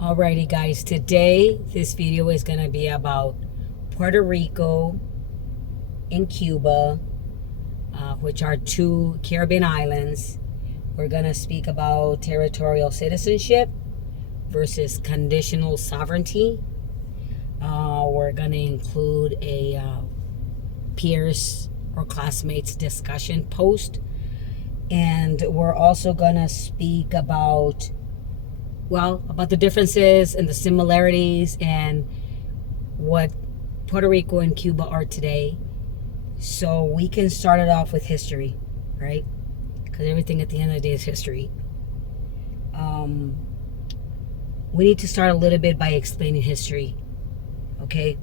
Alrighty guys, today this video is going to be about Puerto Rico and Cuba, which are two Caribbean islands. We're going to speak about territorial citizenship versus conditional sovereignty. We're going to include a peers or classmates discussion post. And we're also going to speak about the differences and the similarities and what Puerto Rico and Cuba are today. So we can start it off with history, right? Because everything at the end of the day is history. We need to start a little bit by explaining history, okay?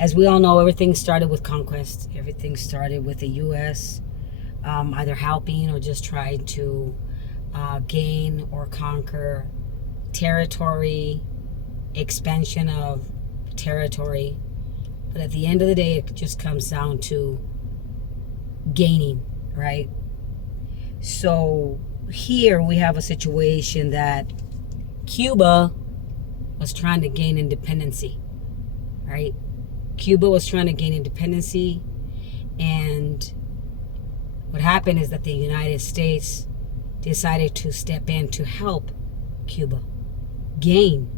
As we all know, everything started with conquest. Everything started with the U.S. Either helping or just trying to gain or conquer territory, expansion of territory. But at the end of the day, it just comes down to gaining, right? So here we have a situation that Cuba was trying to gain independency, right? Cuba was trying to gain independency, and what happened is that the United States decided to step in to help Cuba gain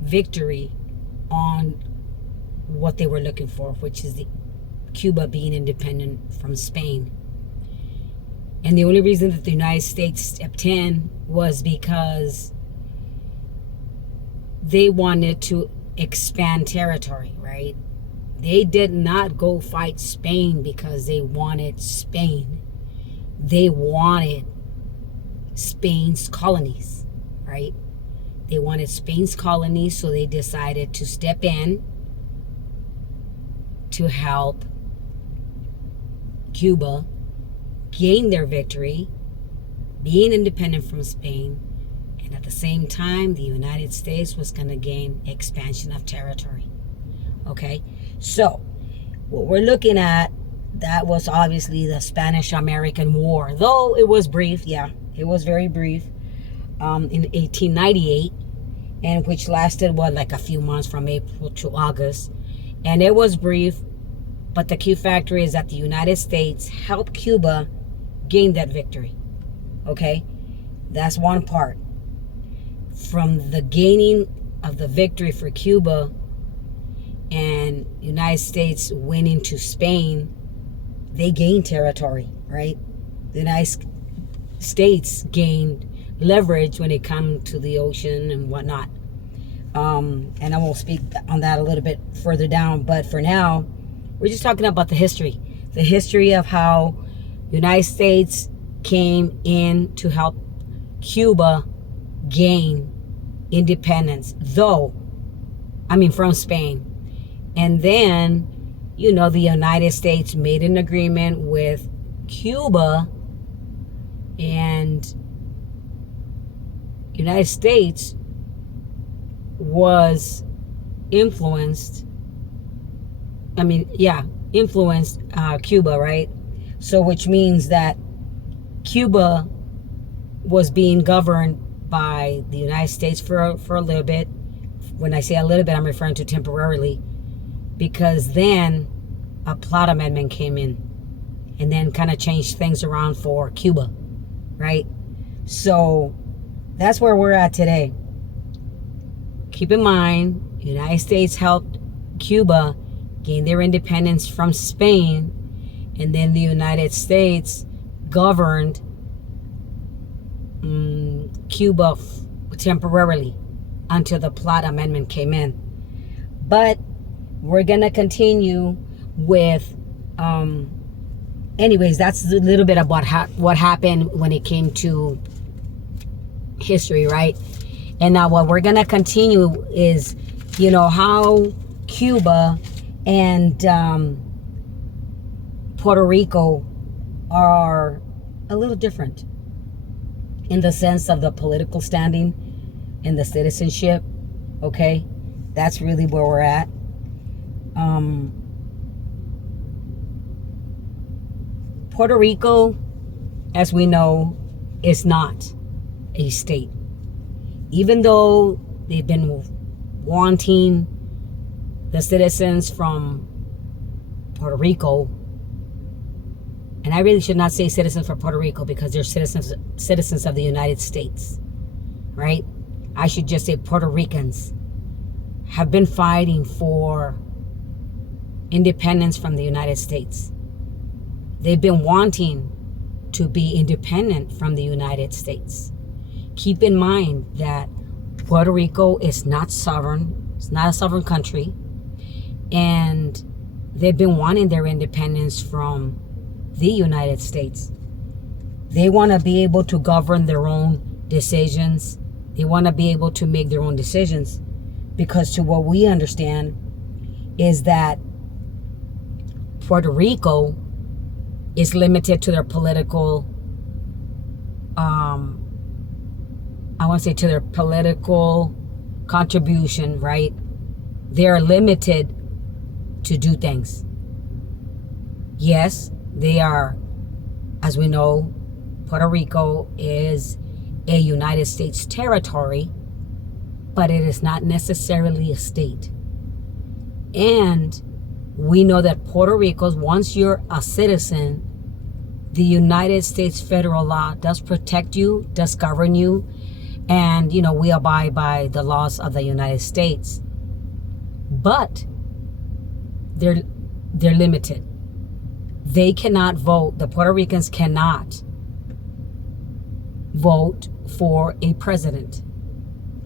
victory on what they were looking for, which is Cuba being independent from Spain. And the only reason that the United States stepped in was because they wanted to expand territory, right? They did not go fight Spain because they wanted Spain. They wanted Spain's colonies, right? They wanted Spain's colonies, so they decided to step in to help Cuba gain their victory, being independent from Spain, and at the same time, the United States was going to gain expansion of territory. Okay, so what we're looking at, that was obviously the Spanish-American War, though it was brief. Yeah, it was very brief, in 1898, and which lasted like a few months from April to August, and it was brief. But the key factor is that the United States helped Cuba gain that victory. Okay, that's one part. From the gaining of the victory for Cuba and United States winning to Spain, they gained territory, right? The United States gained leverage when it comes to the ocean and whatnot. And I will speak on that a little bit further down. But for now, we're just talking about the history of how United States came in to help Cuba gain independence, from Spain. And then, the United States made an agreement with Cuba, and United States was influenced Cuba, right? So which means that Cuba was being governed by the United States for a little bit. When I say a little bit, I'm referring to temporarily, because then a plot amendment came in and then kind of changed things around for Cuba, right? So that's where we're at today. Keep in mind, the United States helped Cuba gain their independence from Spain, and then the United States governed Cuba temporarily until the plot amendment came in. But we're gonna continue with anyways, that's a little bit about what happened when it came to history, right? And now what we're gonna continue is how Cuba and Puerto Rico are a little different in the sense of the political standing and the citizenship. Okay, that's really where we're at. Puerto Rico, as we know, is not a state. even though they've been wanting the citizens from Puerto Rico, and I really should not say citizens from Puerto Rico because they're citizens of the United States, right? I should just say Puerto Ricans have been fighting for independence from the United States. They've been wanting to be independent from the United States. Keep in mind that Puerto Rico is not sovereign. It's not a sovereign country. And they've been wanting their independence from the United States. They want to be able to govern their own decisions. They want to be able to make their own decisions, because to what we understand is that Puerto Rico is limited to their political, to their political contribution, right? They are limited to do things. Yes, they are, as we know, Puerto Rico is a United States territory, but it is not necessarily a state. And we know that Puerto Rico, once you're a citizen, the United States federal law does protect you, does govern you, and we abide by the laws of the United States. But they're limited. They cannot vote. The Puerto Ricans cannot vote for a president.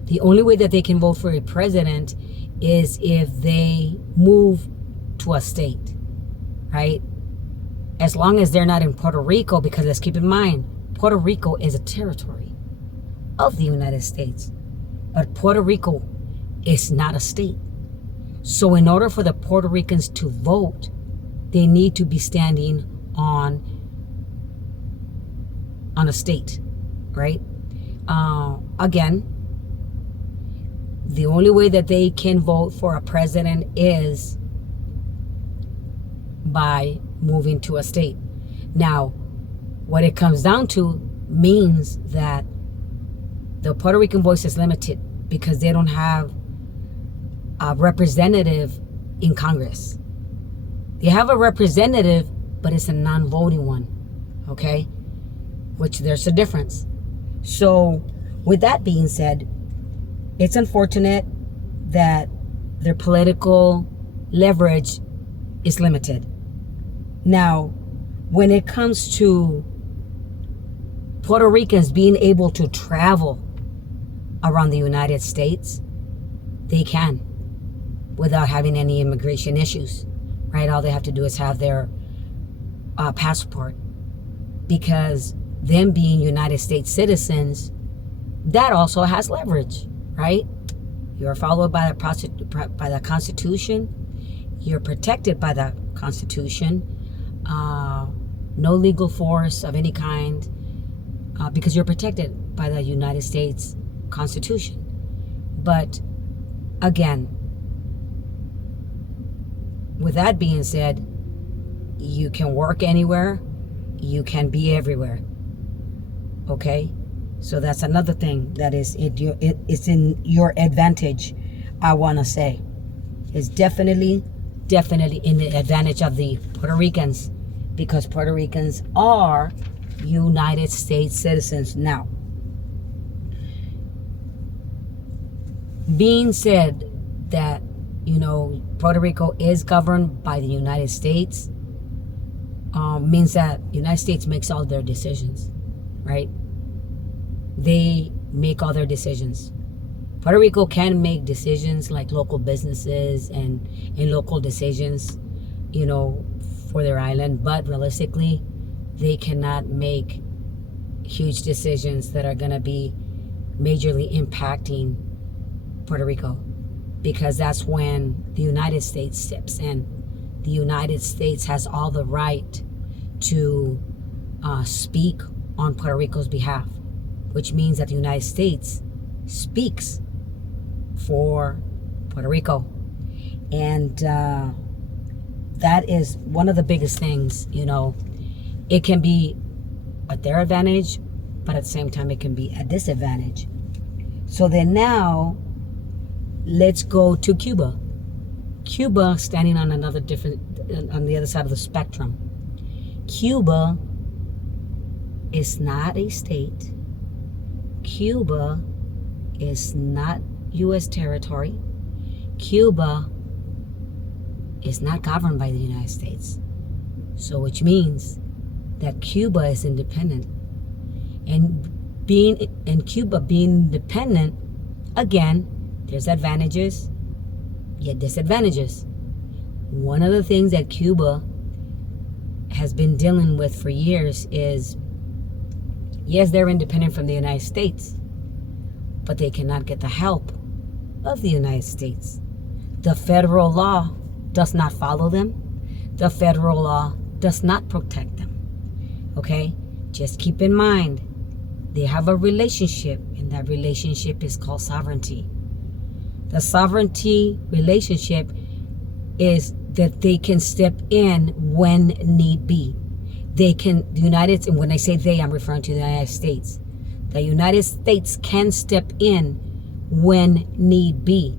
The only way that they can vote for a president is if they move to a state, right? As long as they're not in Puerto Rico, because let's keep in mind, Puerto Rico is a territory of the United States, but Puerto Rico is not a state. So in order for the Puerto Ricans to vote, they need to be standing on a state, right? Again, the only way that they can vote for a president is by moving to a state. Now, what it comes down to means that the Puerto Rican voice is limited because they don't have a representative in Congress. They have a representative, but it's a non-voting one, okay? Which there's a difference. So with that being said, it's unfortunate that their political leverage is limited. Now, when it comes to Puerto Ricans being able to travel around the United States, they can without having any immigration issues, right? All they have to do is have their passport, because them being United States citizens, that also has leverage, right? You're followed by the Constitution. You're protected by the Constitution. No legal force of any kind, because you're protected by the United States Constitution. But again, with that being said, you can work anywhere, you can be everywhere. Okay? So that's another thing that is it's in your advantage, I want to say. It's definitely in the advantage of the Puerto Ricans, because Puerto Ricans are United States citizens. Now, being said that, Puerto Rico is governed by the United States, means that the United States makes all their decisions, right? They make all their decisions. Puerto Rico can make decisions like local businesses and local decisions, for their island, but realistically, they cannot make huge decisions that are going to be majorly impacting Puerto Rico, because that's when the United States steps in. The United States has all the right to speak on Puerto Rico's behalf, which means that the United States speaks for Puerto Rico. And that is one of the biggest things. It can be at their advantage, but at the same time it can be a disadvantage. So then now, let's go to Cuba. Cuba standing on another different, on the other side of the spectrum. Cuba is not a state. Cuba is not U.S. territory. Cuba is not governed by the United States. So which means that Cuba is independent. And Cuba being independent, again, there's advantages, yet disadvantages. One of the things that Cuba has been dealing with for years is, yes, they're independent from the United States, but they cannot get the help of the United States. The federal law does not follow them. The federal law does not protect them. Okay? Just keep in mind, they have a relationship, and that relationship is called sovereignty. The sovereignty relationship is that they can step in when need be. They can, the United, and when I say they, I'm referring to the United States. The United States can step in when need be.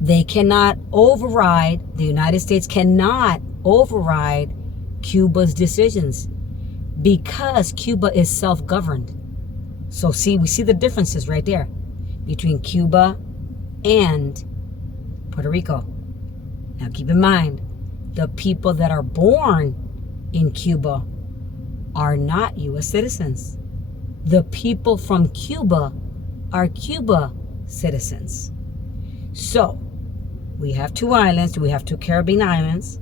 They cannot override, the United States cannot override Cuba's decisions because Cuba is self-governed. So see, we see the differences right there between Cuba and Puerto Rico. Now keep in mind, the people that are born in Cuba are not U.S. citizens. The people from Cuba are Cuba citizens. So, we have two islands, we have two Caribbean islands.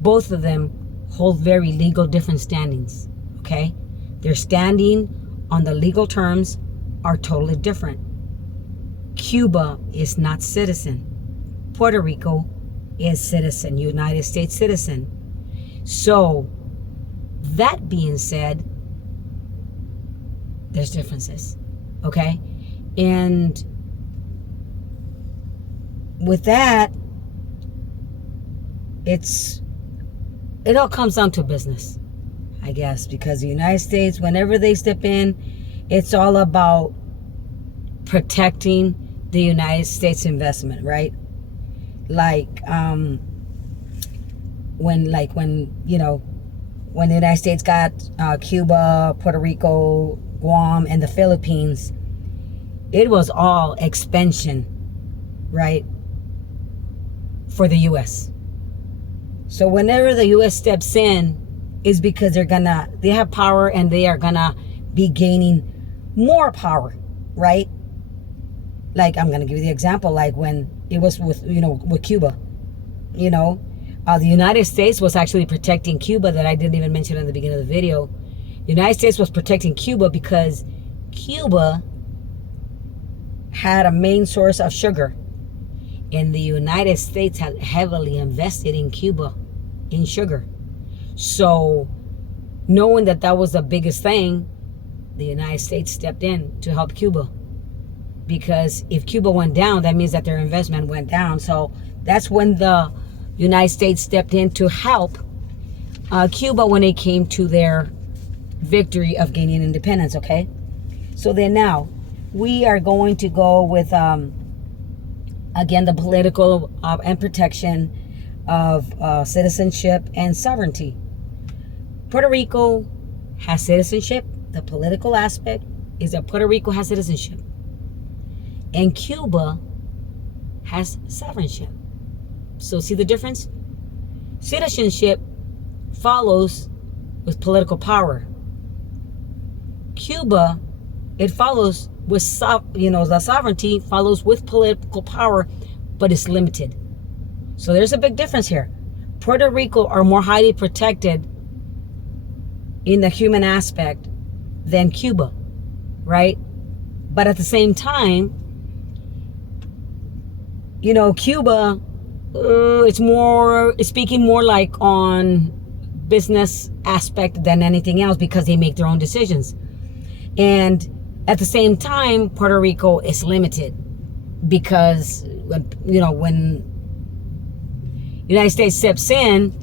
Both of them hold very legal different standings, okay? Their standing on the legal terms are totally different. Cuba is not citizen. Puerto Rico is citizen, United States citizen. So, that being said, there's differences, okay? And with that, it all comes down to business, I guess, because the United States, whenever they step in, it's all about protecting the United States investment, right? When the United States got Cuba, Puerto Rico, Guam, and the Philippines, it was all expansion, right, for the U.S. So whenever the U.S. steps in, is because they have power and they are gonna be gaining more power, right? Like, I'm gonna give you the example, like when it was with Cuba, the United States was actually protecting Cuba, that I didn't even mention in the beginning of the video. The United States was protecting Cuba because Cuba had a main source of sugar. And the United States had heavily invested in Cuba, in sugar. So, knowing that that was the biggest thing, the United States stepped in to help Cuba. Because if Cuba went down, that means that their investment went down. So, that's when the United States stepped in to help Cuba when it came to their victory of gaining independence, okay? So then now, we are going to go with, again, the political and protection of citizenship and sovereignty. Puerto Rico has citizenship. The political aspect is that Puerto Rico has citizenship. And Cuba has sovereignty. So see the difference? Citizenship follows with political power. Cuba, it follows with, the sovereignty follows with political power, but it's limited. So there's a big difference here. Puerto Rico are more highly protected in the human aspect than Cuba, right? But at the same time, Cuba, it's speaking more like on business aspect than anything else because they make their own decisions. And at the same time, Puerto Rico is limited because when United States steps in,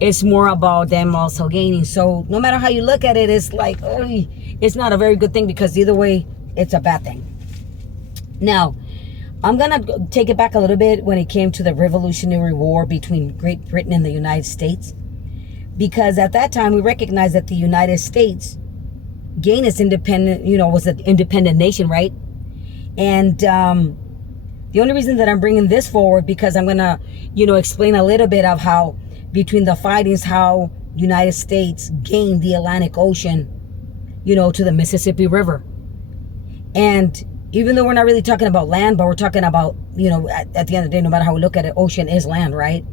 it's more about them also gaining. So no matter how you look at it, it's like, it's not a very good thing because either way, it's a bad thing. Now, I'm going to take it back a little bit when it came to the Revolutionary War between Great Britain and the United States. Because at that time, we recognized that the United States gained its independent, was an independent nation, right? And the only reason that I'm bringing this forward, because I'm going to, explain a little bit of how, between the fightings, how United States gained the Atlantic Ocean, to the Mississippi River. And even though we're not really talking about land, but we're talking about, at the end of the day, no matter how we look at it, ocean is land, right?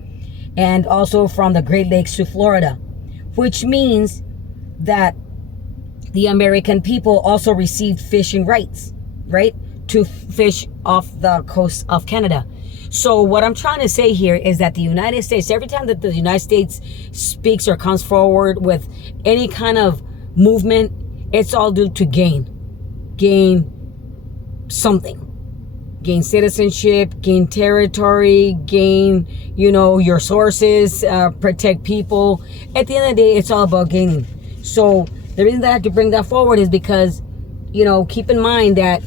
And also from the Great Lakes to Florida, which means that the American people also received fishing rights, right? To fish off the coast of Canada. So what I'm trying to say here is that the United States, every time that the United States speaks or comes forward with any kind of movement, it's all due to gain something. Gain citizenship, gain territory, gain, your sources, protect people. At the end of the day, it's all about gaining. So the reason that I have to bring that forward is because, keep in mind that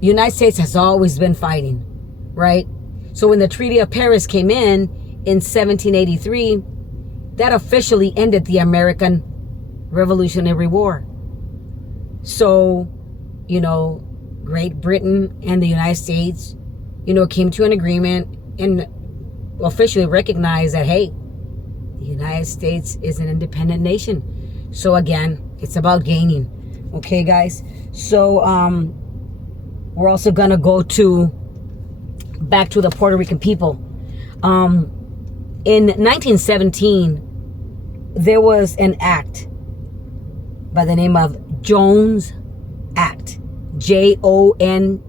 the United States has always been fighting, right? So when the Treaty of Paris came in 1783, that officially ended the American Revolutionary War. So, Great Britain and the United States, came to an agreement and officially recognized that, hey, the United States is an independent nation. So again, it's about gaining. Okay, guys? So we're also going to go back to the Puerto Rican people. In 1917, there was an act by the name of Jones Act. Jones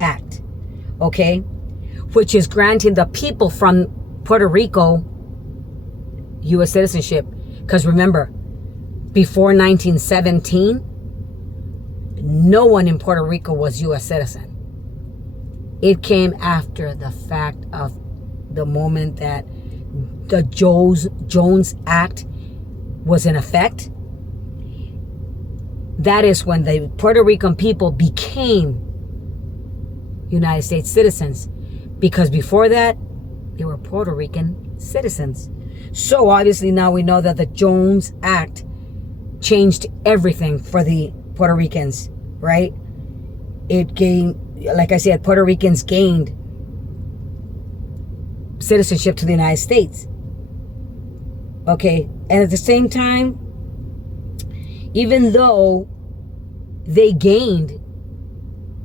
Act, okay, which is granting the people from Puerto Rico U.S. citizenship. Because remember, before 1917, no one in Puerto Rico was U.S. citizen. It came after the fact of the moment that the Jones Act was in effect. That is when the Puerto Rican people became United States citizens. Because before that, they were Puerto Rican citizens. So obviously now we know that the Jones Act changed everything for the Puerto Ricans, right? It gained, like I said, Puerto Ricans gained citizenship to the United States. Okay, and at the same time, even though they gained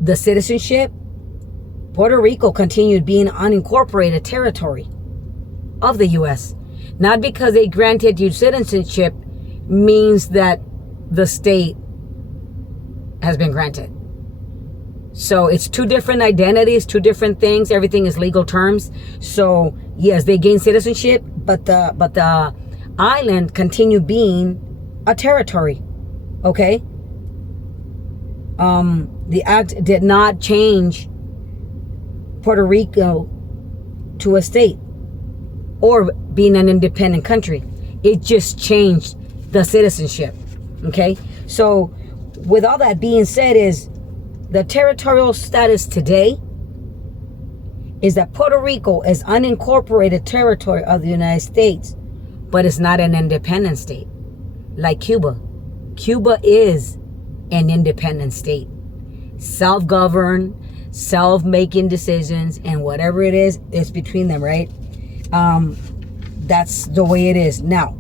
the citizenship, Puerto Rico continued being unincorporated territory of the U.S. Not because they granted you citizenship means that the state has been granted. So it's two different identities, two different things. Everything is legal terms. So yes, they gained citizenship, but the island continued being a territory. Okay. The act did not change Puerto Rico to a state or being an independent country. It just changed the citizenship. Okay. So with all that being said, is the territorial status today is that Puerto Rico is unincorporated territory of the United States, but it's not an independent state like Cuba. Cuba is an independent state, self-governed, self-making decisions, and whatever it is, it's between them, right? That's the way it is. Now,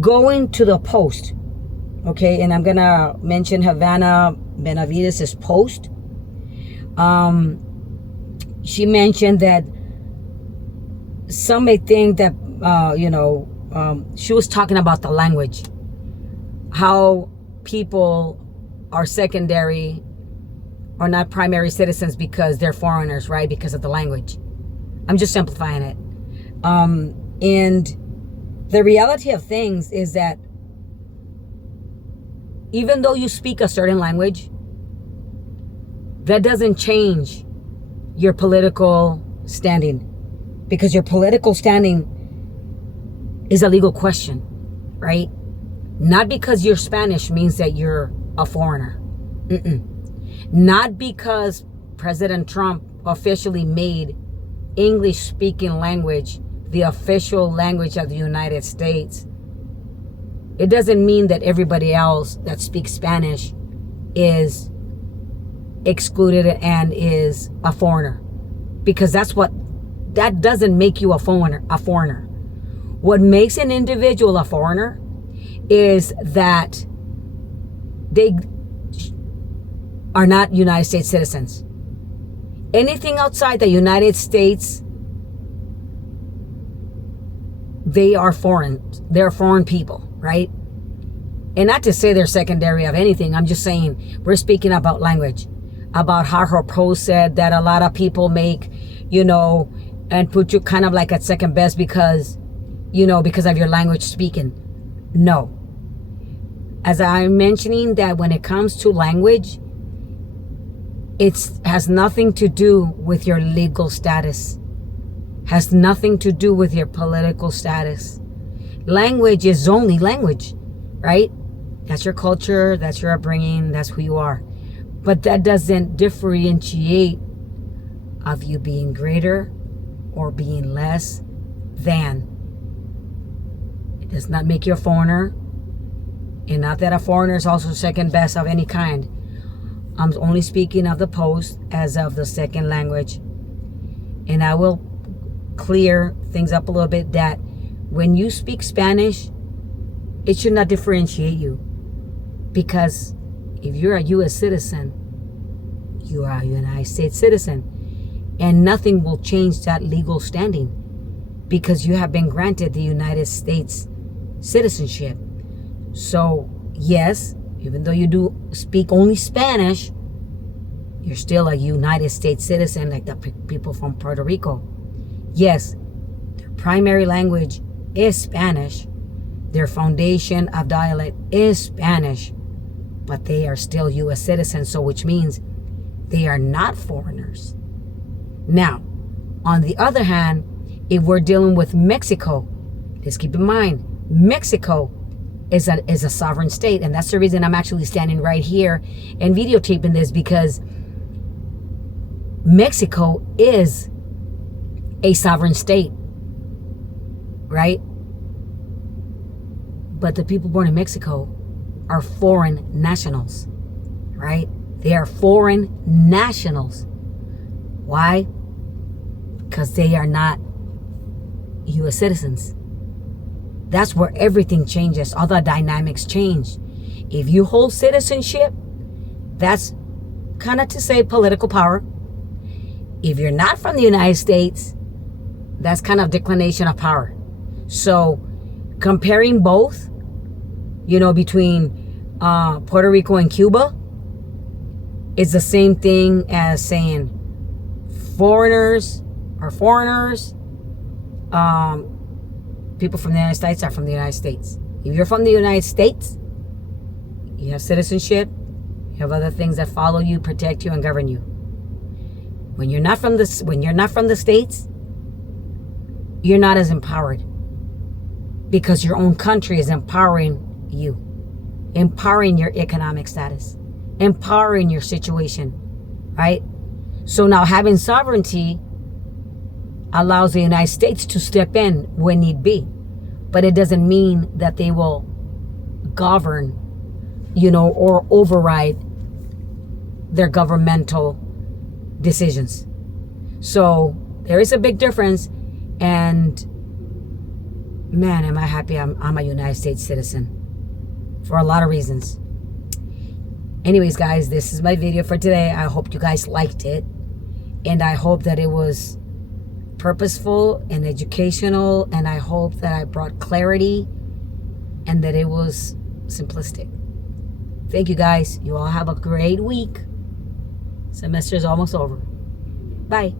going to the post, okay, and I'm gonna mention Havana Benavides' post. She mentioned that some may think that, she was talking about the language, how people are secondary or not primary citizens because they're foreigners, right? Because of the language. I'm just simplifying it. And the reality of things is that even though you speak a certain language, that doesn't change your political standing, because your political standing is a legal question, right? Not because you're Spanish means that you're a foreigner. Not because President Trump officially made English speaking language the official language of the United States. It doesn't mean that everybody else that speaks Spanish is excluded and is a foreigner, because that doesn't make you a foreigner. What makes an individual a foreigner is that they are not United States citizens. Anything outside the United States, they are foreign. They're foreign people, right? And not to say they're secondary of anything. I'm just saying we're speaking about language, about how her post said that a lot of people make, and put you kind of like at second best because of your language speaking. No. As I'm mentioning, that when it comes to language, it has nothing to do with your legal status, has nothing to do with your political status. Language is only language, right? That's your culture, that's your upbringing, that's who you are. But that doesn't differentiate of you being greater or being less than. It does not make you a foreigner. And not that a foreigner is also second best of any kind. I'm only speaking of the post as of the second language. And I will clear things up a little bit that when you speak Spanish, it should not differentiate you. Because if you're a U.S. citizen, you are a United States citizen. And nothing will change that legal standing because you have been granted the United States citizenship. So, yes, even though you do speak only Spanish, you're still a United States citizen like the people from Puerto Rico. Yes, their primary language is Spanish. Their foundation of dialect is Spanish. But they are still U.S. citizens, so which means they are not foreigners. Now, on the other hand, if we're dealing with Mexico, let's keep in mind, Mexico is a sovereign state. And that's the reason I'm actually standing right here and videotaping this, because Mexico is a sovereign state, right? But the people born in Mexico are foreign nationals, right? They are foreign nationals. Why? Because they are not U.S. citizens. That's where everything changes. All the dynamics change. If you hold citizenship, that's kind of to say political power. If you're not from the United States, that's kind of declination of power. So comparing both, between Puerto Rico and Cuba, is the same thing as saying foreigners are foreigners. People from the United States are from the United States. If you're from the United States, you have citizenship, you have other things that follow you, protect you, and govern you. When you're not from the States, you're not as empowered, because your own country is empowering you, empowering your economic status, empowering your situation, right? So now having sovereignty allows the United States to step in when need be. But it doesn't mean that they will govern, or override their governmental decisions. So there is a big difference. And man, am I happy I'm a United States citizen for a lot of reasons. Anyways, guys, this is my video for today. I hope you guys liked it. And I hope that it was purposeful and educational, and I hope that I brought clarity and that it was simplistic. Thank you, guys. You all have a great week. Semester is almost over. Bye.